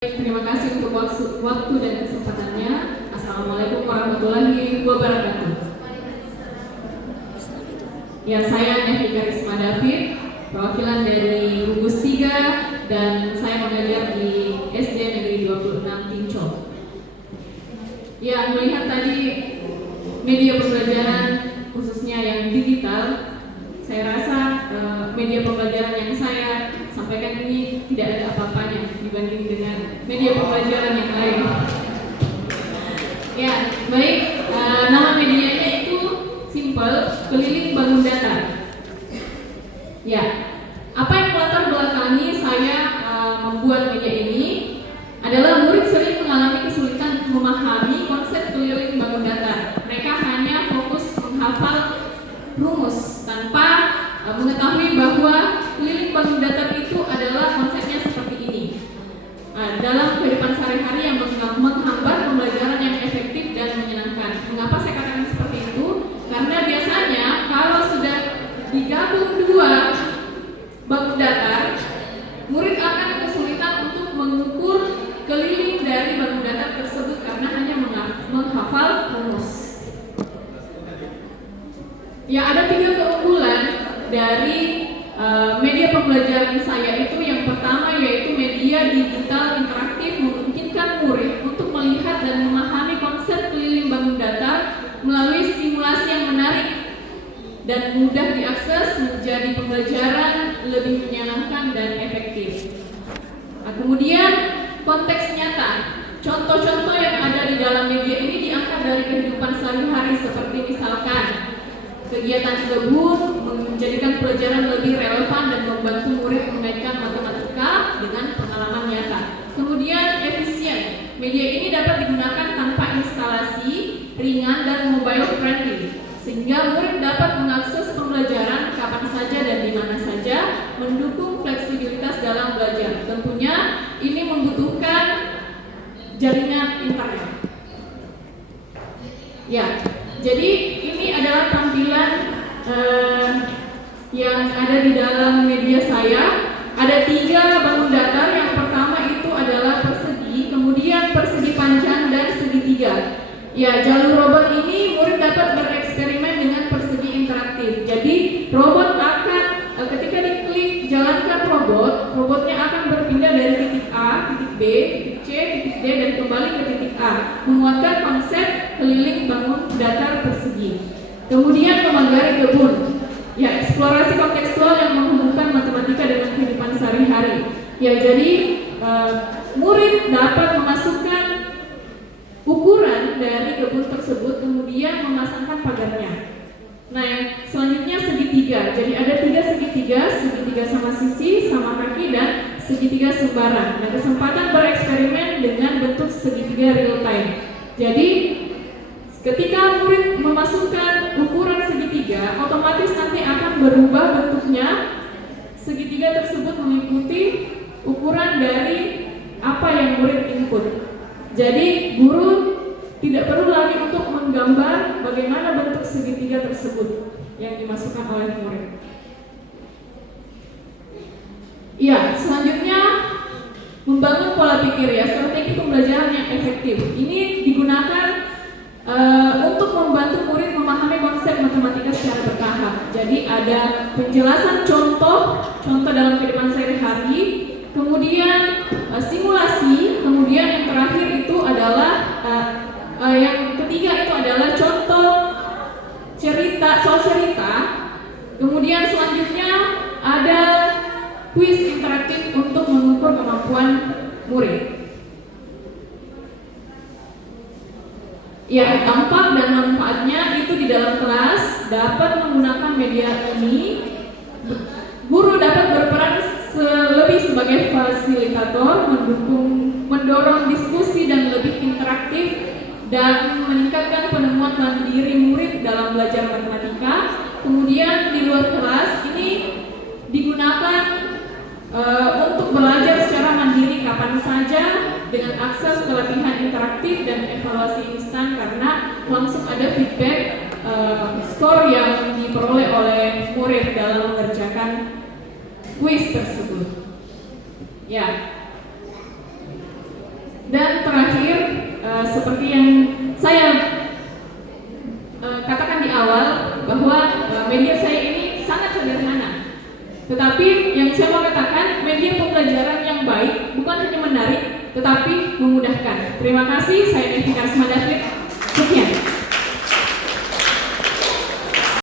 Terima kasih untuk waktu dan kesempatannya. Assalamualaikum warahmatullahi wabarakatuh. Ya, saya Nevika Risma David, perwakilan dari Gugus 3 dan saya mengajar di SD Negeri 26 Tincol. Ya, melihat tadi media pembelajaran khususnya yang digital, saya rasa media pembelajaran yang saya sampaikan ini tidak ada apa-apanya dibanding dengan media pembelajaran yang lain. Ya, baik. Nama medianya itu simple, keliling bangun data. Ya, apa yang melatar belakangi saya membuat media ini adalah murid sering mengalami kesulitan memahami konsep keliling bangun data. Mereka hanya fokus menghafal rumus tanpa mengetahui bahwa keliling bangun data itu adalah konsepnya seperti ini. Dalam kehidupan sehari-hari yang menghambat pembelajaran yang efektif dan menyenangkan. Mengapa saya katakan seperti itu? Karena biasanya kalau sudah digabung dua bangun data, murid akan kesulitan untuk mengukur keliling dari bangun data tersebut karena hanya menghafal rumus. Ya, ada 3 keunggulan dari media pembelajaran saya itu. Yang pertama yaitu media digital interaktif memungkinkan murid untuk melihat dan memahami konsep keliling bangun data melalui simulasi yang menarik dan mudah diakses, menjadi pembelajaran lebih menyenangkan dan efektif. Kemudian konteks nyata. Contoh-contoh yang ada di dalam media ini diangkat dari kehidupan sehari-hari seperti misalkan kegiatan kebun menjadikan pelajaran lebih relevan dan membantu murid mengaitkan matematika dengan pengalaman nyata. Kemudian efisien. Media ini dapat digunakan tanpa instalasi, ringan dan mobile friendly, sehingga murid dapat mengakses pembelajaran kapan saja dan di mana saja, mendukung fleksibilitas dalam belajar. Tentunya ini membutuhkan jaringan internet. Ya, jadi ini adalah tampilan yang ada di dalam media saya. Ada 3 bangun datar. Yang pertama itu adalah persegi, kemudian persegi panjang dan segitiga. Ya, jalur robot ini murid dapat bereksperimen dengan persegi interaktif. Jadi robot akan ketika diklik jalankan robotnya akan berpindah dari titik A, titik B, titik C, titik D dan kembali ke titik A, menguatkan konsep keliling bangun datar persegi. Kemudian memagari kebun. Ya, eksplorasi kontekstual yang menghubungkan matematika dengan kehidupan sehari-hari. Ya, jadi murid dapat memasukkan ukuran dari kebun tersebut, kemudian memasangkan pagarnya. Nah, yang selanjutnya segitiga. Jadi ada 3 segitiga sama sisi, sama kaki, dan segitiga sembarang. Nah, kesempatan bereksperimen dengan bentuk segitiga real time. Jadi ketika murid memasukkan ukuran segitiga, otomatis nanti akan berubah bentuknya. Segitiga tersebut mengikuti ukuran dari apa yang murid input. Jadi guru tidak perlu lagi untuk menggambar bagaimana bentuk segitiga tersebut yang dimasukkan oleh murid. Ya, selanjutnya membangun pola pikir, ya, strategi pembelajaran yang efektif. Ini digunakan untuk membantu murid memahami konsep matematika secara bertahap. Jadi ada penjelasan contoh dalam kehidupan sehari-hari, kemudian simulasi, kemudian yang terakhir itu adalah yang ketiga itu adalah contoh soal cerita, kemudian selanjutnya ada kuis interaktif untuk mengukur kemampuan murid. Ya, dampak dan manfaatnya itu di dalam kelas dapat menggunakan media ini. Guru dapat berperan lebih sebagai fasilitator, mendorong diskusi dan lebih interaktif dan meningkatkan penemuan mandiri murid dalam belajar matematika. Kemudian di luar kelas ini digunakan untuk belajar secara mandiri kapan saja dengan akses ke latihan interaktif dan evaluasi instan karena langsung ada feedback skor yang diperoleh oleh murid dalam mengerjakan kuis tersebut. Ya, Dan terakhir, seperti yang saya katakan di awal, bahwa media saya ini sangat sederhana. Tetapi yang saya mau katakan, media pembelajaran yang baik bukan hanya menarik, tetapi memudahkan. Terima kasih, saya Devika Asma David. Sekian.